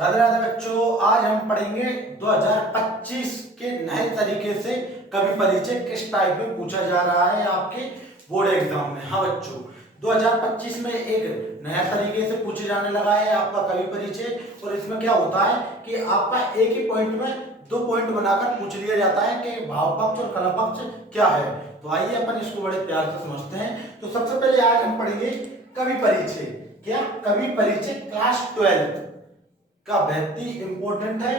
राधे राधे बच्चों, आज हम पढ़ेंगे 2025 के नए तरीके से कवि परिचय किस टाइप में पूछा जा रहा है आपके बोर्ड एग्जाम में। हाँ बच्चों, 2025 में एक नया तरीके से पूछे जाने लगा है आपका कवि परिचय। और इसमें क्या होता है कि आपका एक ही पॉइंट में 2 पॉइंट बनाकर पूछ लिया जाता है कि भाव पक्ष और कला पक्ष क्या है। तो आइए अपन इसको बड़े प्यार से समझते हैं। तो सबसे पहले आज हम पढ़ेंगे कवि परिचय। क्या कवि परिचय क्लास 12 का व्यक्ति इंपॉर्टेंट है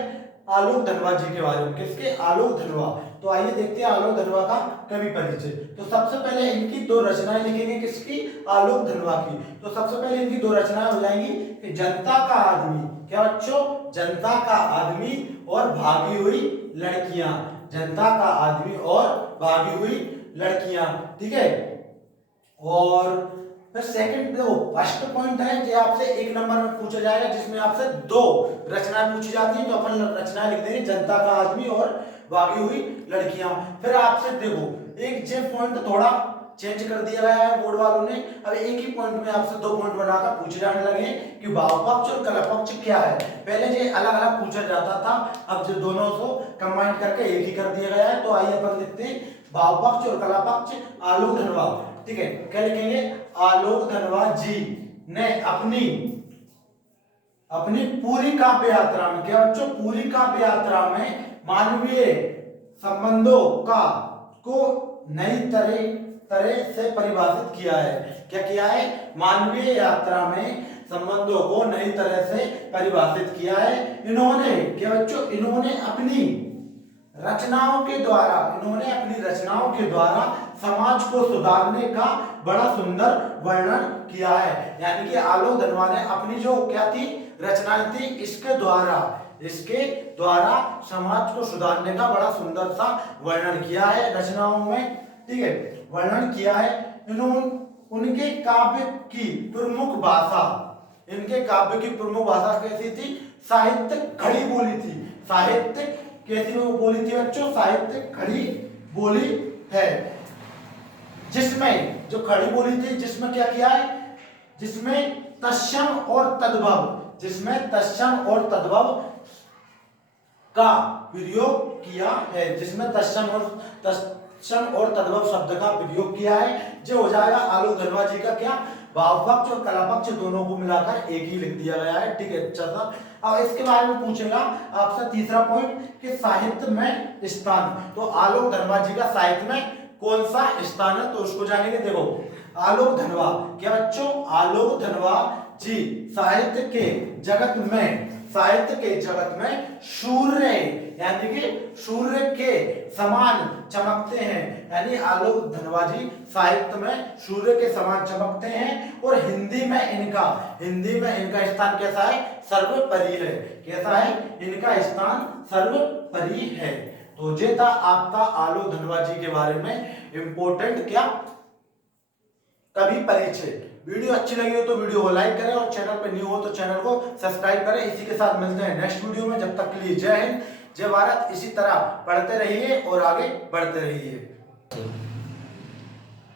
आलोक धनवा जी के बारे में। किसके? आलोक धनवा। तो आइए देखते हैं आलोक धनवा का कवि परिचय। तो सबसे पहले इनकी 2 रचनाएं लिखेंगे। किसकी? आलोक धनवा की। तो सबसे पहले इनकी 2 रचनाएं हो जाएंगी कि जनता का आदमी। क्या बच्चों? जनता का आदमी और भागी हुई लड़कियां। जनता का आदमी और भागी हुई लड़कियां, ठीक है। और फिर सेकंड देखो, फर्स्ट पॉइंट है जो आपसे 1 नंबर में पूछा जाएगा, जिसमें आपसे 2 रचनाएं पूछी जाती हैं। तो अपन रचनाएं लिख देंगे जनता का आदमी और भागी हुई लड़कियां। फिर आपसे देखो एक जे पॉइंट थोड़ा चेंज कर दिया गया है बोर्ड वालों ने। अब एक ही पॉइंट में आपसे 2 पॉइंट बनाकर पूछे जाने लगे कि भाव पक्ष और कला पक्ष क्या है। पहले जो अलग अलग पूछा जाता था, अब जो दोनों को कंबाइन करके एक ही कर दिया गया है। तो आइए अपन लिखते हैं भाव पक्ष और कला पक्ष आलोक धनवा, ठीक है। क्या लिखेंगे? आलोक धनवा जी ने अपनी पूरी काव्य यात्रा में, क्या बच्चों? पूरी काव्य यात्रा में मानवीय संबंधों को नई तरह से परिभाषित किया है। क्या किया है? मानवीय यात्रा में संबंधों को नई तरह से परिभाषित किया है। इन्होंने, क्या बच्चों? इन्होंने अपनी रचनाओं के द्वारा समाज को सुधारने का बड़ा सुंदर वर्णन किया है। यानी कि आलोक धनवा ने अपनी जो क्या थी रचनाएं थी, इसके द्वारा समाज को सुधारने का बड़ा सुंदर सा वर्णन किया है रचनाओं में, ठीक है, वर्णन किया है। उनके काव्य की प्रमुख भाषा कैसी थी? साहित्य खड़ी बोली थी। साहित्य कैसी बोली थी बच्चों? साहित्य खड़ी बोली है, जिसमें जो खड़ी बोली थी, जिसमें क्या किया है? जिसमें तत्सम और तद्भव का प्रयोग किया है। जिसमें तत्सम और तद्भव शब्द का प्रयोग किया है। जो हो जाएगा आलोक धनवा जी का क्या? भाव पक्ष और कला पक्ष दोनों को मिलाकर एक ही लिख दिया गया है, ठीक है। अच्छा सा। अब इसके बारे में पूछेगा आपसे तीसरा पॉइंट कि साहित्य में स्थान। तो आलोक धनवा जी का साहित्य में कौन सा स्थान है, तो उसको जानेंगे। देखो आलोक धनवा, क्या बच्चों? आलोक धनवा जी साहित्य के जगत में सूर्य, यानी कि सूर्य के समान चमकते हैं। यानी आलोक धनवा जी साहित्य में सूर्य के समान चमकते हैं। और हिंदी में इनका स्थान कैसा है? सर्वोपरि है। कैसा है? इनका स्थान सर्वोपरि है। तो ये था आपका आलोक धनवा जी के बारे में इंपॉर्टेंट क्या कवि परिचय। वीडियो अच्छी लगी हो तो वीडियो को लाइक करें और चैनल पे न्यू हो तो चैनल को सब्सक्राइब करें। इसी के साथ मिलते हैं नेक्स्ट वीडियो में। जब तक के लिए जय हिंद, जय भारत। इसी तरह पढ़ते रहिए और आगे बढ़ते रहिए।